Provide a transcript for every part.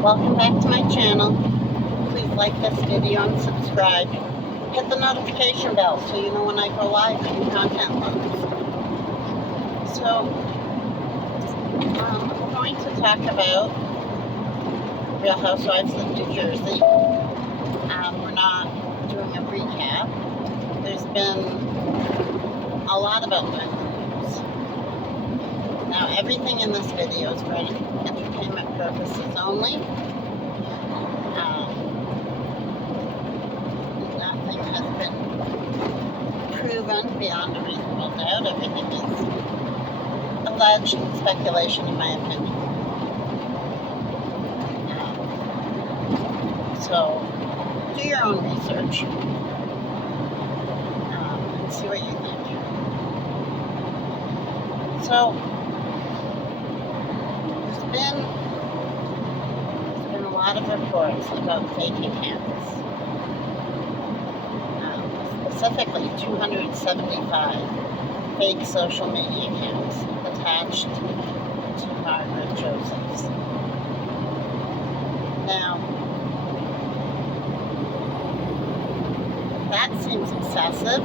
Welcome back to my channel. Please like this video and subscribe. Hit the notification bell so you know when I go live and content loads. So, we're going to talk about Real Housewives of New Jersey. We're not doing a recap. There's been a lot about them in the news. Now, everything in this video is for entertainment purposes only. Nothing has been proven beyond a reasonable doubt. Everything is alleged speculation, in my opinion. So, do your own research and see what you think. So, there's been a lot of reports about fake accounts. Specifically, 275 fake social media accounts attached to Margaret Josephs. Now, that seems excessive.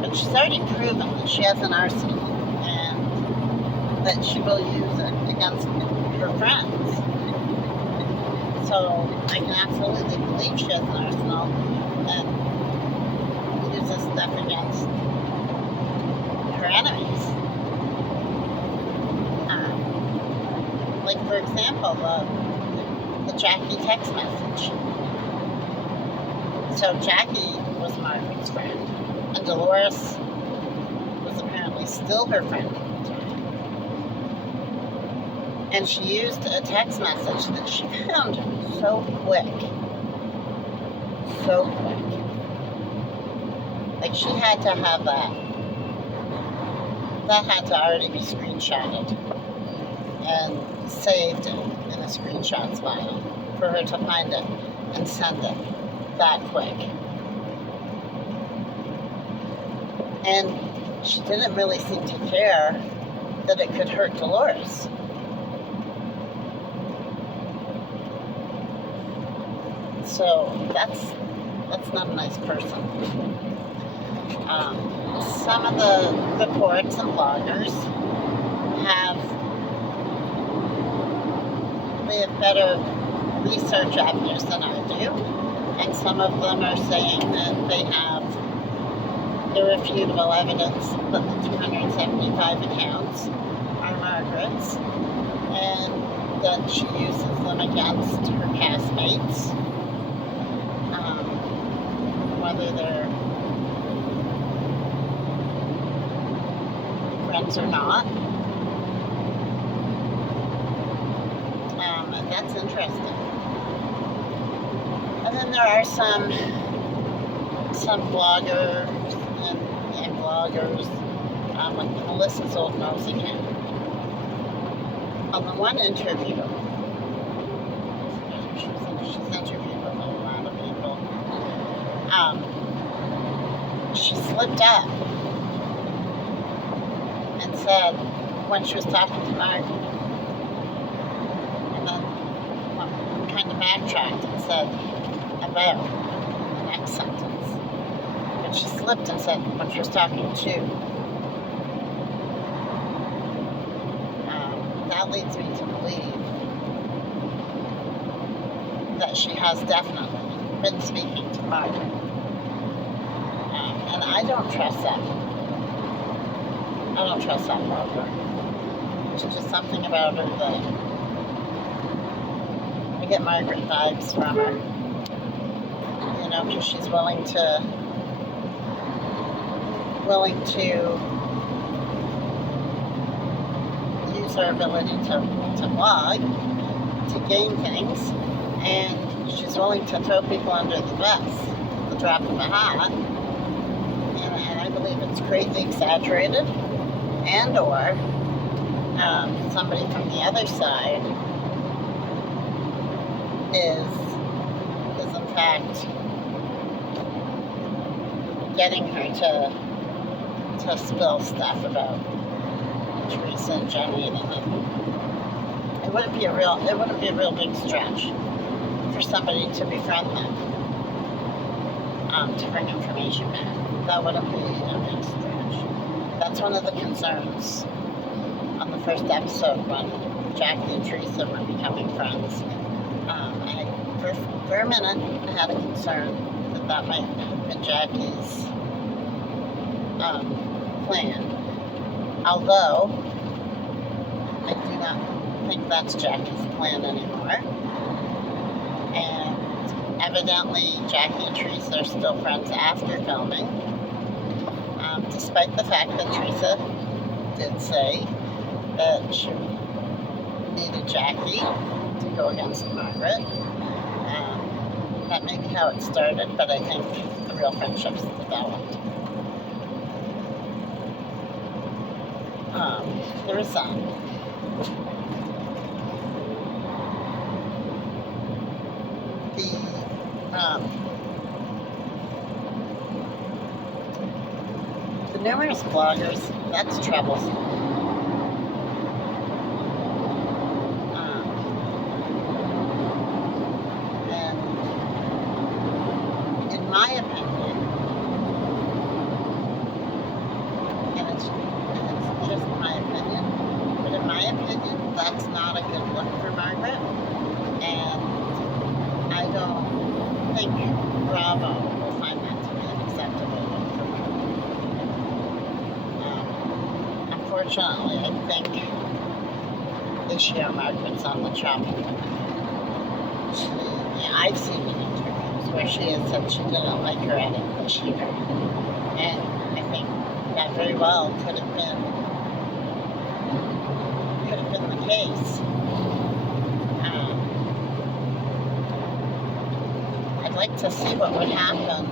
But she's already proven that she has an arsenal and that she will use it against her friends. So I can absolutely believe she has an arsenal and uses stuff against her enemies. Like, for example, the Jackie text message. So Jackie was Margaret's friend, and Dolores was apparently still her friend at the time. And she used a text message that she found so quick. So quick. Like, she had to have that. That had to already be screenshotted and saved in a screenshots file for her to find it and send it that quick. And she didn't really seem to care that it could hurt Dolores. So that's not a nice person. Some of the reports and bloggers have better research avenues than I do, and some of them are saying that they have irrefutable evidence that the 275 accounts are Margaret's, and that she uses them against her castmates, whether they're friends or not. And that's interesting. And then there are some bloggers and bloggers, like Melissa's Old Nose account. On the one interview, she's interviewed with a lot of people. She slipped up and said, when she was talking to Margaret, and then kind of backtracked and said about the next sentence. But she slipped and said when she was talking to. That leads me to believe that she has definitely been speaking to Margaret. And I don't trust that. I don't trust that blogger. There's just something about her that I get Margaret vibes from her. You know, because she's willing to use her ability to blog to gain things, and she's willing to throw people under the bus at the drop of a hat. And I believe it's greatly exaggerated, and or somebody from the other side is in fact getting her to spill stuff about Teresa and Jenny, and it wouldn't be a real big stretch for somebody to befriend them, to bring information back. That wouldn't be a big stretch. That's one of the concerns on the first episode when Jackie and Teresa were becoming friends. For a minute, I had a concern that might have been Jackie's plan. Although, I do not think that's Jackie's plan anymore. And evidently, Jackie and Teresa are still friends after filming. Despite the fact that Teresa did say that she needed Jackie to go against Margaret. That may be how it started, but I think the real friendships developed. There was the numerous bloggers. That's troublesome. My opinion, and it's just my opinion, but in my opinion, that's not a good look for Margaret, and I don't think Bravo will find that to be an acceptable look for Margaret. Unfortunately, I think this year Margaret's on the chopping block. I've seen it where she has said she didn't like her edit this year. And I think that very well could have been the case. I'd like to see what would happen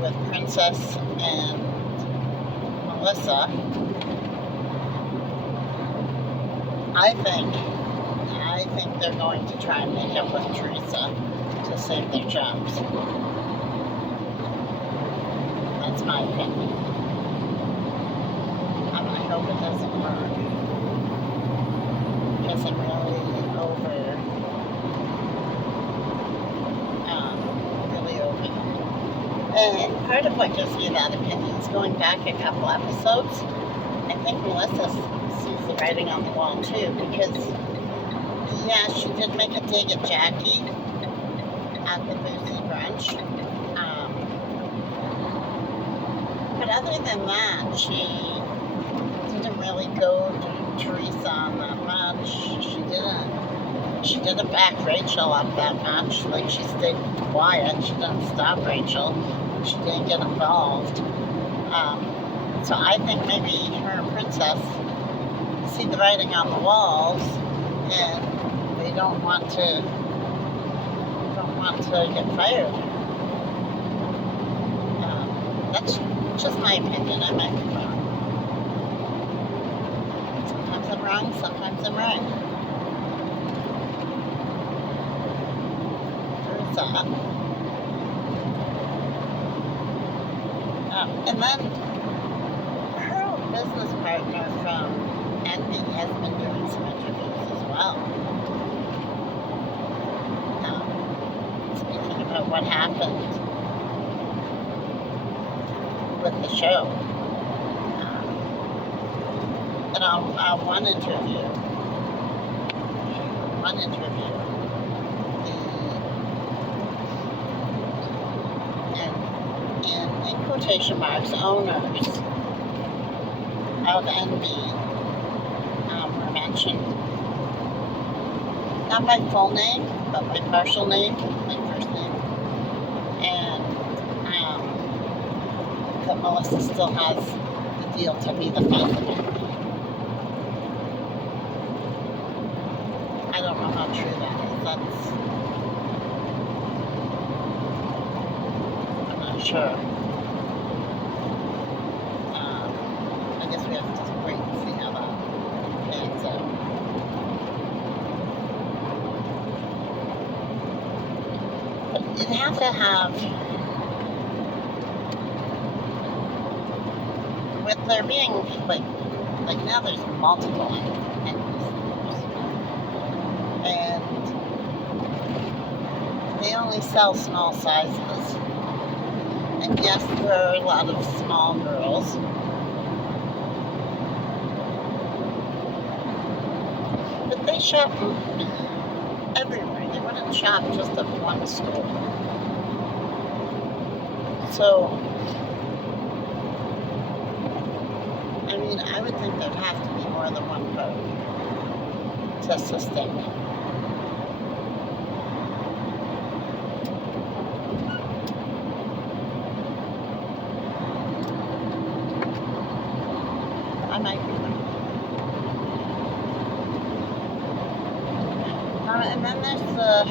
with Princess and Melissa. I think they're going to try and make up with Teresa to save their jobs. That's my opinion. I hope it doesn't work. Because I'm really over and part of what gives me that opinion is going back a couple episodes. I think Melissa sees the writing on the wall too, because yeah, she did make a dig at Jackie at the boozy brunch. But other than that, she didn't really go to Teresa on that much. She didn't back Rachel up that much. Like, she stayed quiet. She didn't stop Rachel. She didn't get involved. So I think maybe her and Princess see the writing on the walls, and they don't want to get fired. That's just my opinion. I might be wrong. Sometimes I'm wrong, sometimes I'm right. There's that. And then her business partner from Envy has been doing some interviews as well. Speaking about what happened with the show. And one interview, in quotation marks, owners of Envy were mentioned, not by full name, but by partial name, like first name, and that Melissa still has the deal to be the face of Envy. I don't know how true that is. I'm not sure. I guess we have to wait and see how that pans out. But you'd have to have, with there being like Like now there's multiple Henry stores. And they only sell small sizes. And yes, there are a lot of small girls. But they shop everywhere. They wouldn't shop just at one store. So, I mean, I would think there'd have to be more than one code to sustain. I might be wrong. And then there's the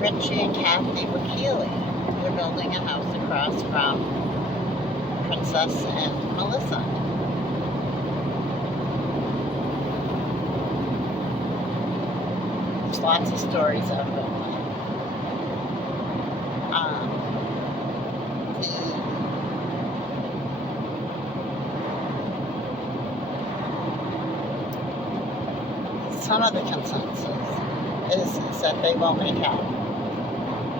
Richie and Kathy Wakili. They're building a house across from Princess and Melissa. There's lots of stories out about that. Some of the consensus is that they won't make out.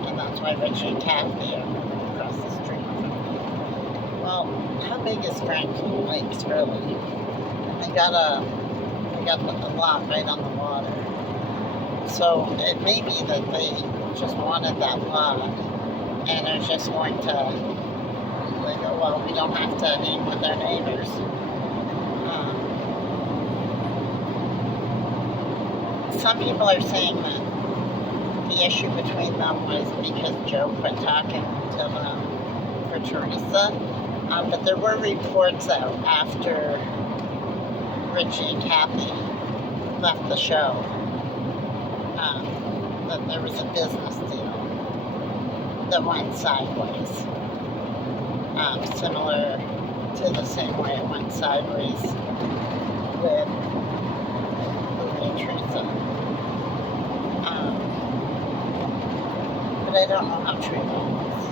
And that's why Richie and Kathy are across the street from me. Well, how big is Franklin Lakes really? They got a lot right on the water. So it may be that they just wanted that lot and are just going to, they go, well, we don't have to hang with our neighbors. Some people are saying that the issue between them was because Joe quit talking to them for Teresa. But there were reports out after Richie and Kathy left the show that there was a business deal that went sideways. Similar to the same way it went sideways with Louie and Teresa. But I don't know how true that is.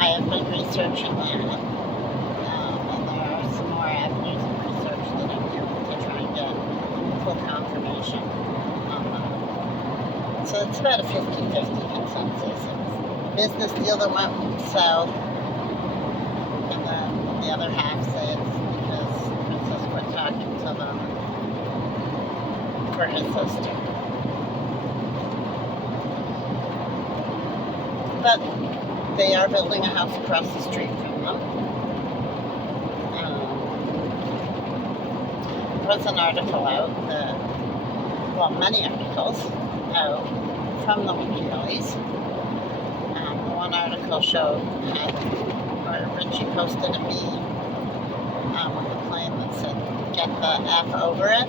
I have been researching that, and there are some more avenues of research that I'm doing to try and get full confirmation on that. So it's about a 50-50 consensus. It's a business deal that went south, and then the other half say it's because Princess quit talking to them for his sister. But they are building a house across the street from them. There was an article out that, well, many articles out from the Wakilis. One article showed, or Richie posted a meme with a plane that said, "Get the F over it."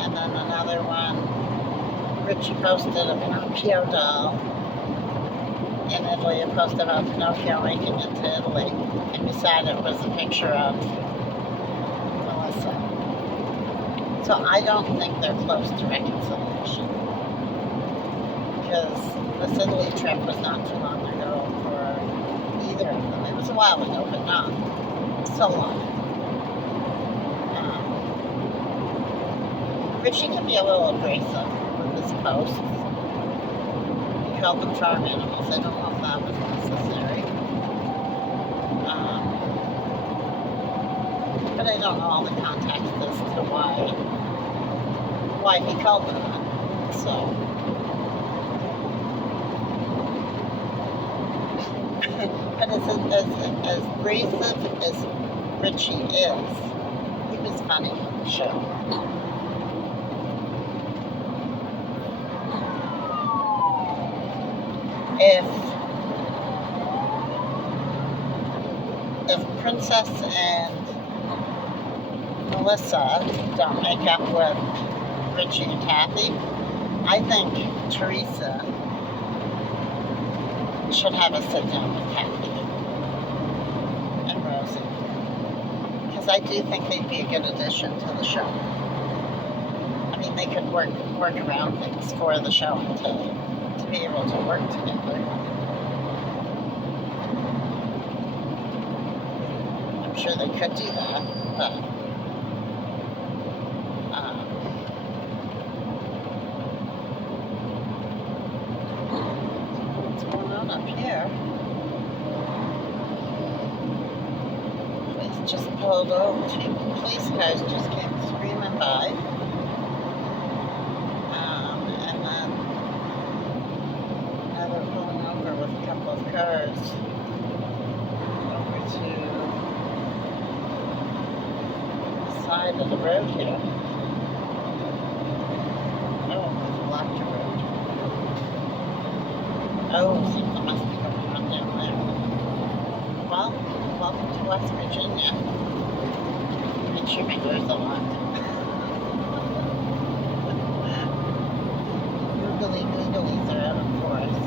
And then another one, Richie posted a Pinocchio doll in Italy, a post about Pinocchio making it to Italy, and beside it was a picture of Melissa. So I don't think they're close to reconciliation, because this Italy trip was not too long ago for either of them. It was a while ago, but not so long. Richie can be a little abrasive with his posts. He called them farm animals. I don't know if that was necessary. But I don't know all the context as to why he called them that. So, but as abrasive as Richie is, he was funny on the show. If Princess and Melissa don't make up with Richie and Kathy, I think Teresa should have a sit down with Kathy and Rosie, because I do think they'd be a good addition to the show. I mean, they could work around things for the show to be able to work together. I'm sure they could do that, but what's going on up here? Police just pulled over. Two police cars just came screaming by. And then now they're pulling over with a couple of cars over to the side of the road here. Oh, there's a blocked road. Oh, something must be going on down there. Well, welcome to West Virginia. Make sure my doors are locked. Googly-googlies are out of force.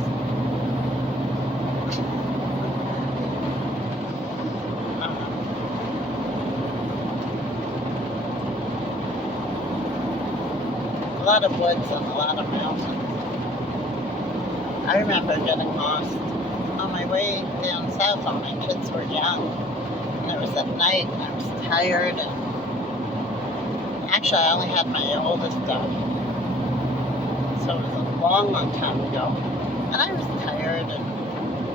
A lot of woods and a lot of mountains. I remember getting lost on my way down south when my kids were young. And it was at night and I was tired. And actually, I only had my oldest dog. So it was a long, long time ago. And I was tired and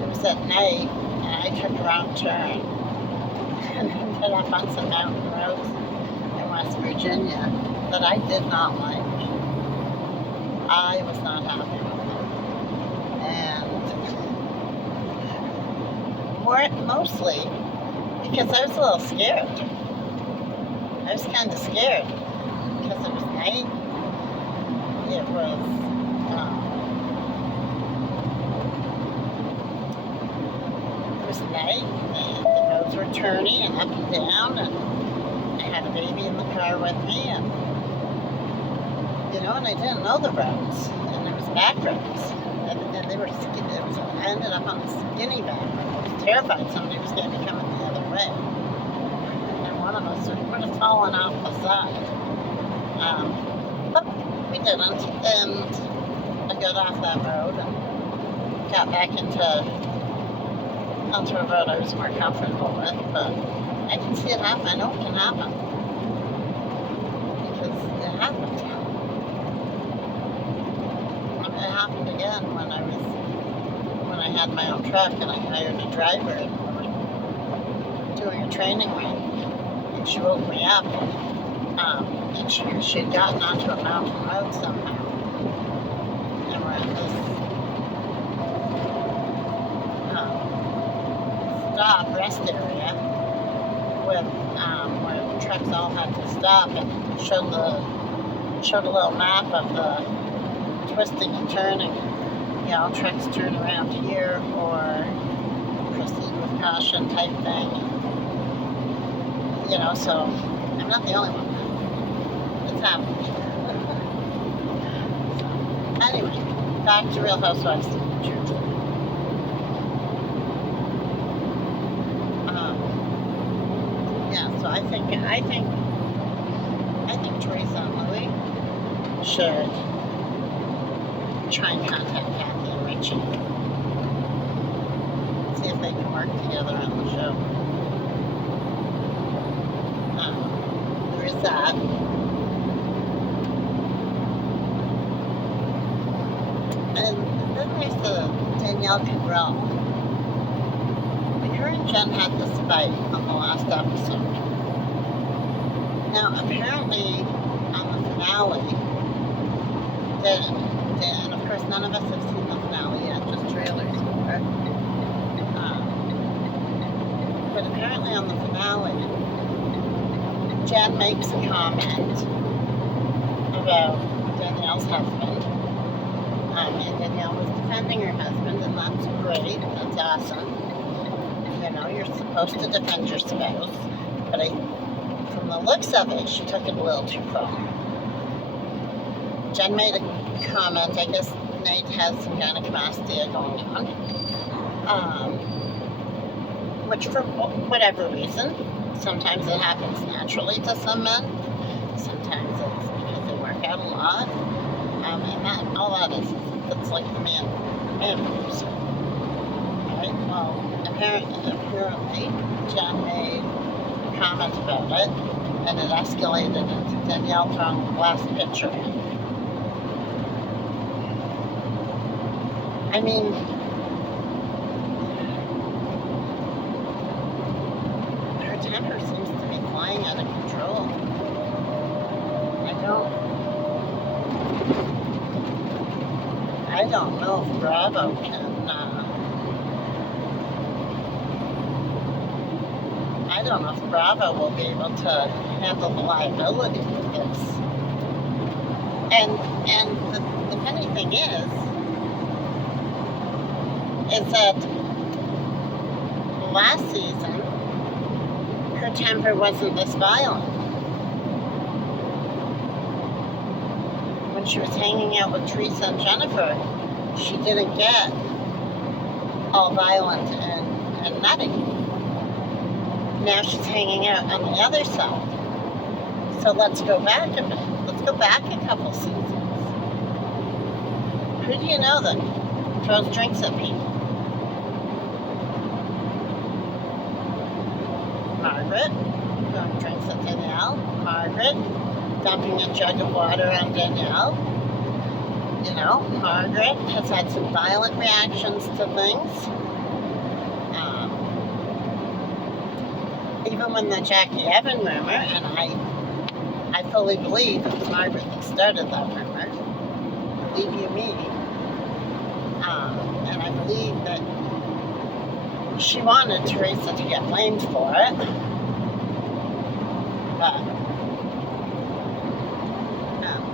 it was at night and I took a wrong turn. And ended up on some mountain roads in West Virginia that I did not like. I was not happy with it. And mostly because I was a little scared. I was kind of scared because it was night. It was night. The roads were turny and up and down, and I had a baby in the car with me, and and I didn't know the roads, and there was back roads, and they were I ended up on a skinny back road. I was terrified somebody was going to be coming the other way, and one of us would have fallen off the side. But we didn't, and I got off that road and got back onto a road I was more comfortable with, but I can see it happen. I know it can happen, because it happened. It happened again when I had my own truck and I hired a driver and we were doing a training run, and she woke me up, and she had gotten onto a mountain road somehow, and we're at this stop rest area with where the trucks all had to stop, and showed a little map of the twisting and turning. Trucks turn around here or proceed with caution type thing. So I'm not the only one. It's happened. Anyway, back to Real Housewives of New Jersey. So I think Teresa and Louie should try and contact Kathy and Richie. See if they can work together on the show. There is that. And then there's the Danielle Cabral. Her and Jen had this fight on the last episode. Now, apparently, on the finale, and of course, none of us have seen the finale yet, just trailers for it. But apparently, on the finale, Jen makes a comment about Danielle's husband. And Danielle was defending her husband, and that's great. That's awesome. You're supposed to defend your spouse, but from the looks of it, she took it a little too far. Jen made a comment. I guess Nate has some gynecomastia going on, which for whatever reason, sometimes it happens naturally to some men, sometimes it's because they work out a lot, and all that is, it's like man boobs. Right? Well, apparently, Jen made comment about it, and it escalated into Danielle throwing the last picture in. I mean, her temper seems to be flying out of control. I don't know if Bravo can, I don't know if Bravo will be able to handle the liability of this. And the funny thing is that last season, her temper wasn't this violent. When she was hanging out with Teresa and Jennifer, she didn't get all violent and nutty. Now she's hanging out on the other side. So let's go back a bit. Let's go back a couple seasons. Who do you know that throws drinks at people? Margaret throwing drinks at Danielle. Margaret dumping a jug of water on Danielle. You know, Margaret has had some violent reactions to things. Even when the Jackie Evan rumor, and I fully believe it was Margaret that started that rumor. Believe you me. And I believe that she wanted Teresa to get blamed for it. But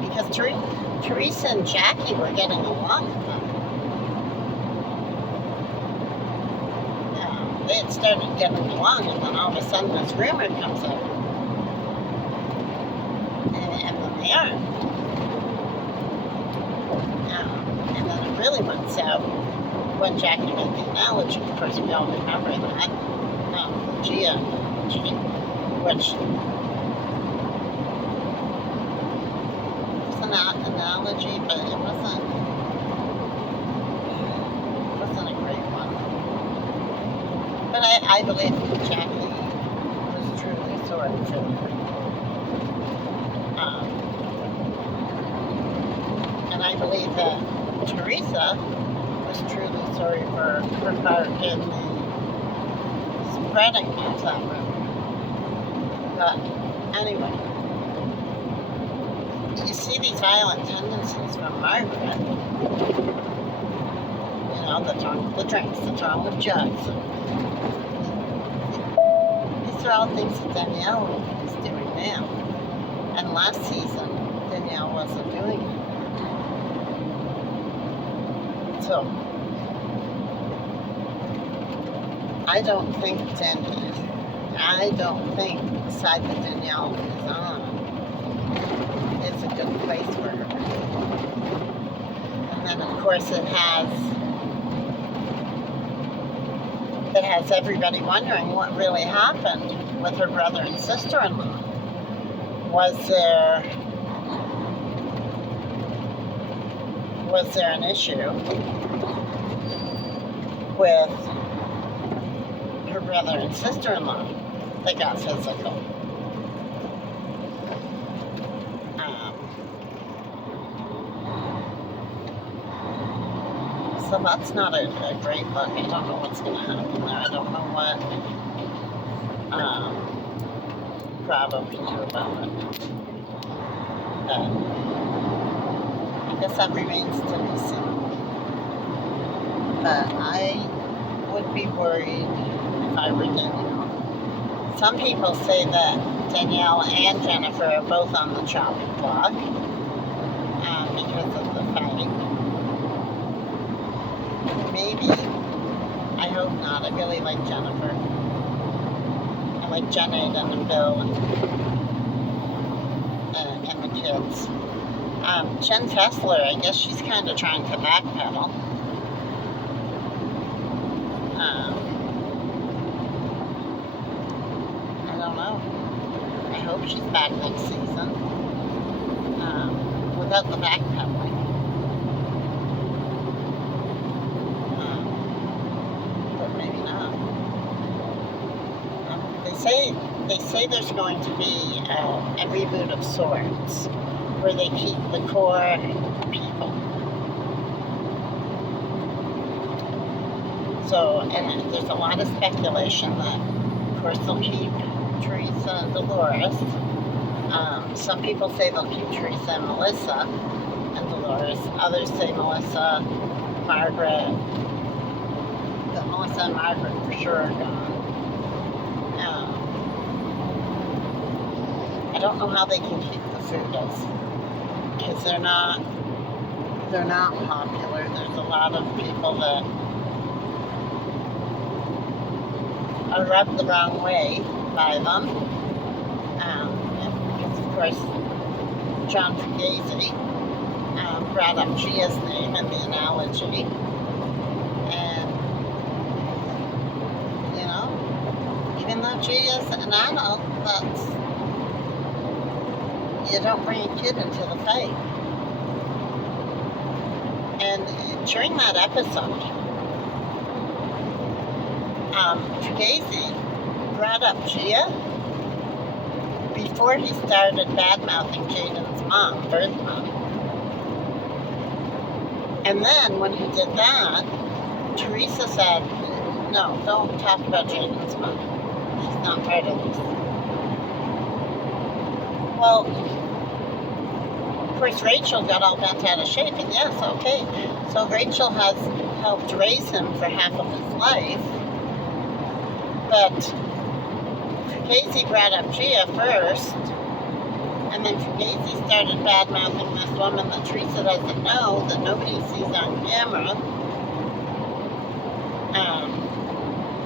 because Teresa and Jackie were getting along with them. They had started getting along, and then all of a sudden this rumor comes out. And then they aren't. And then it really went south when Jackie made the analogy. Of course, we all remember that. Gia, which was an analogy, but it wasn't a great one. But I believe Jackie was truly sorry for her. And I believe that Teresa was truly sorry for her part in the spreading of that rumor. But anyway, you see these violent tendencies from Margaret. You know, the throwing of the drinks, the throwing of jugs. These are all things that Danielle is doing now. And last season, Danielle wasn't doing it. So, I don't think the side that Danielle is on is a good place for her. And then, of course, it has everybody wondering what really happened with her brother and sister-in-law. Was there an issue with her brother and sister-in-law that got physical? So that's not a great look. I don't know what's going to happen there. I don't know what Bravo can do about it. I guess that remains to be seen. But I would be worried if I were Danielle. Some people say that Danielle and Jennifer are both on the chopping block because of the fight. Maybe. I hope not. I really like Jennifer. I like Janet and Bill and the kids. Jen Fessler, I guess she's kind of trying to backpedal. I don't know. I hope she's back next season without the backpedaling. But maybe not. They say there's going to be a reboot of sorts where they keep the core people. So, and there's a lot of speculation that, of course, they'll keep Teresa and Dolores. Some people say they'll keep Teresa and Melissa and Dolores. Others say Melissa, Margaret. But Melissa and Margaret for sure are gone. I don't know how they can keep the Fudas, because they're not popular. There's a lot of people that are rubbed the wrong way by them. Because, of course, John Fugazi brought up Gia's name in the analogy. And, you know, even though Gia's an adult, you don't bring a kid into the fight. And during that episode, Fugazi brought up Gia before he started bad-mouthing Jaden's mom, birth mom. And then when he did that, Teresa said, no, don't talk about Jaden's mom. She's not part of this. Well, of course, Rachel got all bent out of shape, and yes, okay. So Rachel has helped raise him for half of his life, but Fugazi brought up Gia first, and then Fugazi started bad-mouthing this woman that Teresa doesn't know, that nobody sees on camera,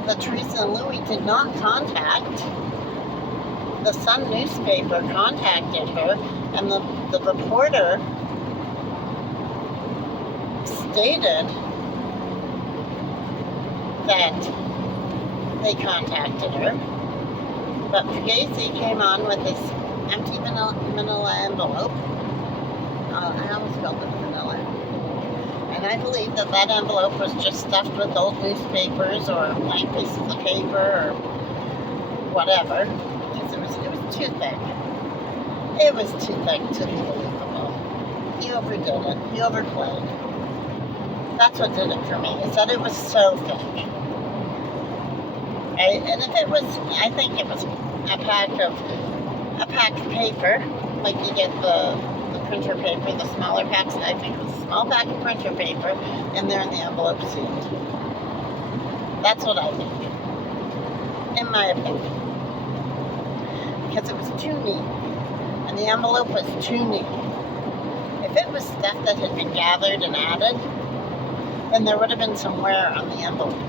that Teresa and Louie did not contact. The Sun newspaper contacted her, and the reporter stated that they contacted her. But Fugazi came on with this empty manila envelope. I almost called it manila. And I believe that envelope was just stuffed with old newspapers or blank pieces of paper or whatever. It was too thick. It was too thick to be believable. He overdid it. He overplayed. That's what did it for me. Is that it was so thick. Right? And if it was, I think it was a pack of paper, like you get the printer paper, the smaller packs. I think it was a small pack of printer paper, and they're in the envelope sealed. That's what I think, in my opinion. Because it was too neat, and the envelope was too neat. If it was stuff that had been gathered and added, then there would have been some wear on the envelope,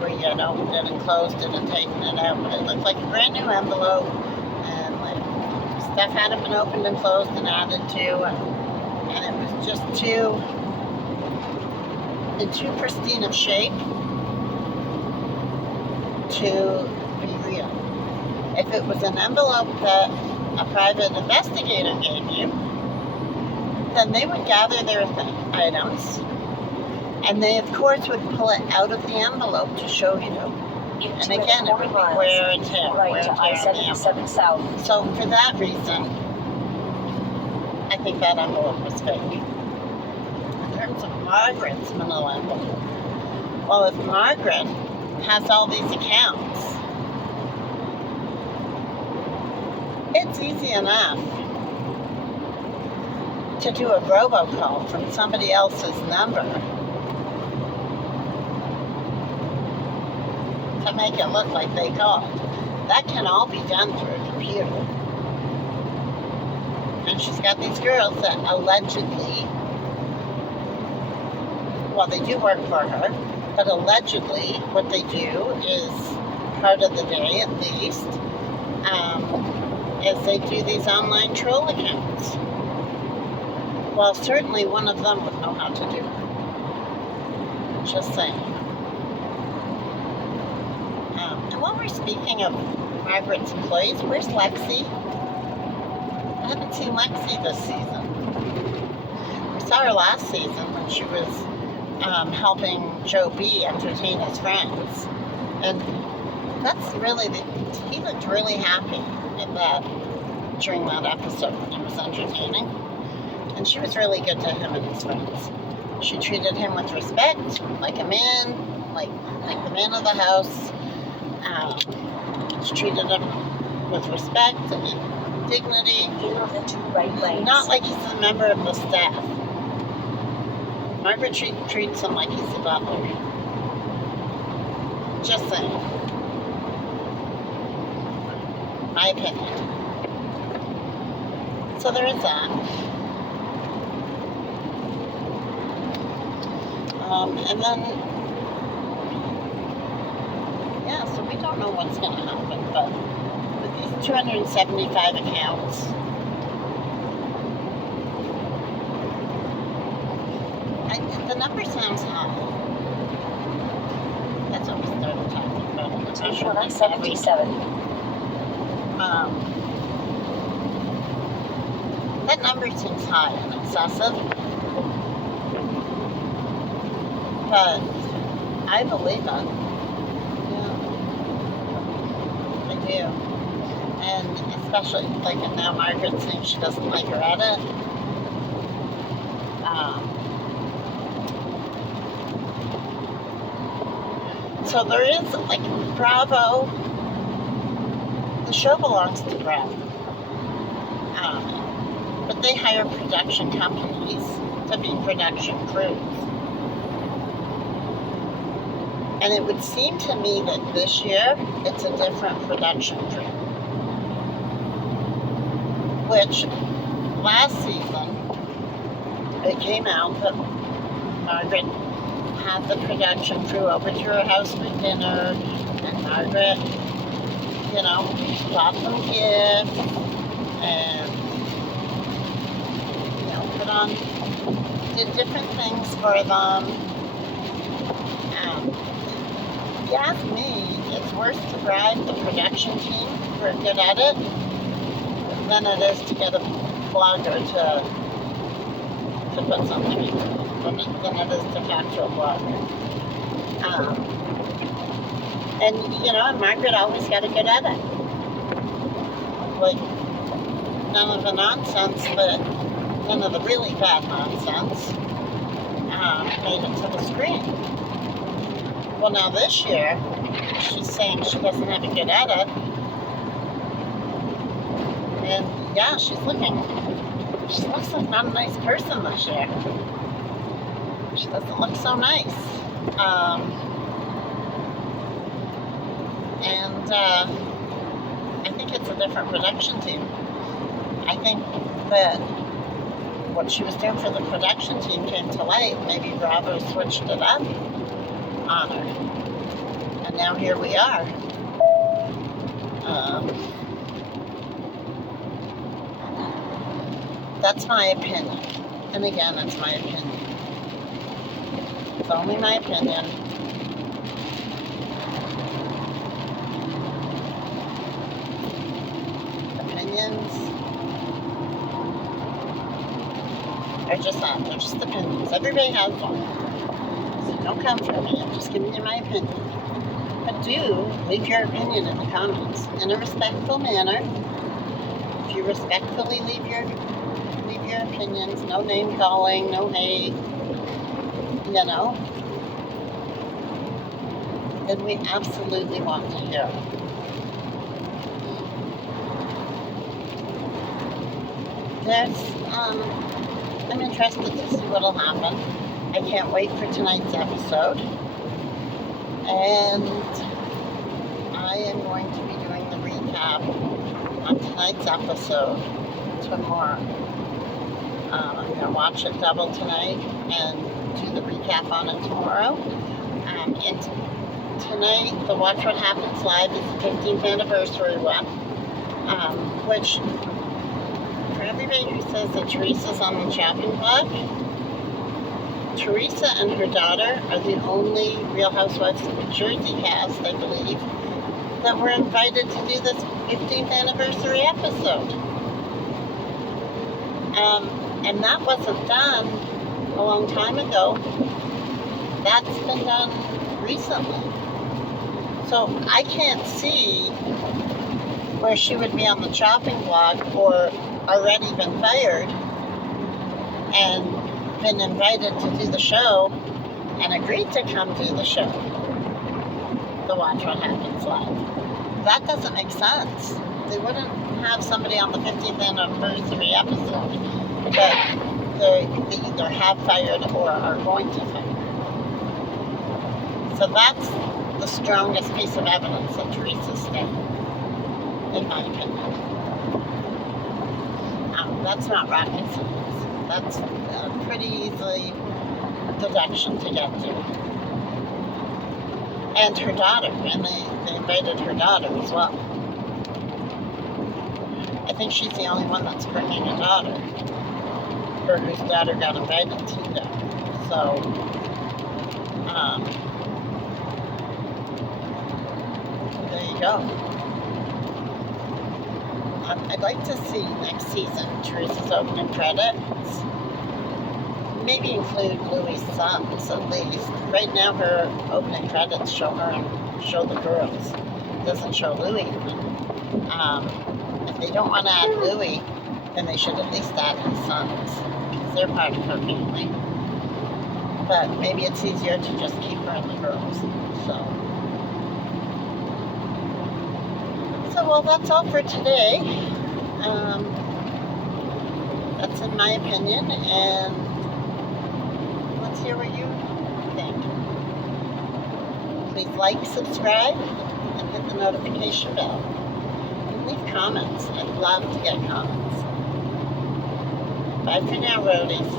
where you had opened it and closed it and taken it out, but it looked like a brand new envelope, and like stuff hadn't been opened and closed and added to, and it was just in too pristine of shape to be real. If it was an envelope that a private investigator gave you, then they would gather their items, and they, of course, would pull it out of the envelope to show you. And again, it would be wear and tear. Right to I-77 South. So for that reason, I think that envelope was fake. In terms of Margaret's manila envelope, well, if Margaret has all these accounts, it's easy enough to do a robocall from somebody else's number to make it look like they called. That can all be done through a computer. And she's got these girls that allegedly, well, they do work for her, but allegedly what they do is part of the day at least, is they do these online troll accounts. Well, certainly one of them would know how to do it. Just saying. And while we're speaking of Margaret's employees, where's Lexi? I haven't seen Lexi this season. We saw her last season when she was helping Joe B entertain his friends. And that's really, he looked really happy. that during that episode. It was entertaining. And she was really good to him and his friends. She treated him with respect, like a man, like the man of the house. She treated him with respect and dignity. Give him the 2 right legs. Not like he's a member of the staff. Margaret treats him like he's a butler. Just saying. My opinion. So there is that. And then, yeah, so we don't know what's going to happen, but with these 275 accounts, the number sounds high. That's what we started talking about. In the measure. 177. That number seems high and excessive. But I believe it. Yeah. I do. And especially, like, now Margaret's saying she doesn't like her edit. So there is, like, Bravo. The show belongs to Bravo. But they hire production companies to be production crews. And it would seem to me that this year, it's a different production crew. Which, last season, it came out that Margaret had the production crew over to her house for dinner, and Margaret, you know, bought them gifts, and, you know, did different things for them. If you ask me, it's worse to bribe the production team for a good edit than it is to get a blogger to put something in, than it is to talk to a blogger. And, you know, Margaret always got a good edit. Like, none of the nonsense, none of the really bad nonsense made it to the screen. Well, now this year, she's saying she doesn't have a good edit. And yeah, she looks like not a nice person this year. She doesn't look so nice. I think it's a different production team. I think that what she was doing for the production team came to light. Maybe Bravo switched it up on her. And now here we are. That's my opinion. And again, it's my opinion. It's only my opinion. Opinions are just that. They're just opinions. Everybody has one. So don't come for me. I'm just giving you my opinion. But do leave your opinion in the comments in a respectful manner. If you respectfully leave your opinions, no name calling, no hate, you know, then we absolutely want to hear it. I'm interested to see what'll happen. I can't wait for tonight's episode. And I am going to be doing the recap on tonight's episode tomorrow. I'm going to watch it double tonight and do the recap on it tomorrow. And tonight, the Watch What Happens Live is the 15th anniversary one, which, for everybody who says that Teresa's on the chopping block, Teresa and her daughter are the only Real Housewives of New Jersey cast, I believe, that were invited to do this 15th anniversary episode. And that wasn't done a long time ago. That's been done recently. So I can't see where she would be on the chopping block or already been fired and been invited to do the show and agreed to come do the show, the Watch What Happens Live. That doesn't make sense. They wouldn't have somebody on the 50th anniversary episode that they either have fired or are going to fire. So that's the strongest piece of evidence that Teresa's staying, in my opinion. That's not rocket science. That's pretty easily deduction to get to. And her daughter, and they invited her daughter as well. I think she's the only one that's bringing a daughter, or whose daughter got invited to go. So, there you go. I'd like to see next season Teresa's opening credits. Maybe include Louie's sons at least. Right now her opening credits show her and show the girls. It doesn't show Louie in them. If they don't want to add Louie, then they should at least add his sons, because they're part of her family. But maybe it's easier to just keep her and the girls. So well, that's all for today. That's in my opinion, and let's hear what you think. Please like, subscribe, and hit the notification bell. And leave comments. I'd love to get comments. Bye for now, roadies.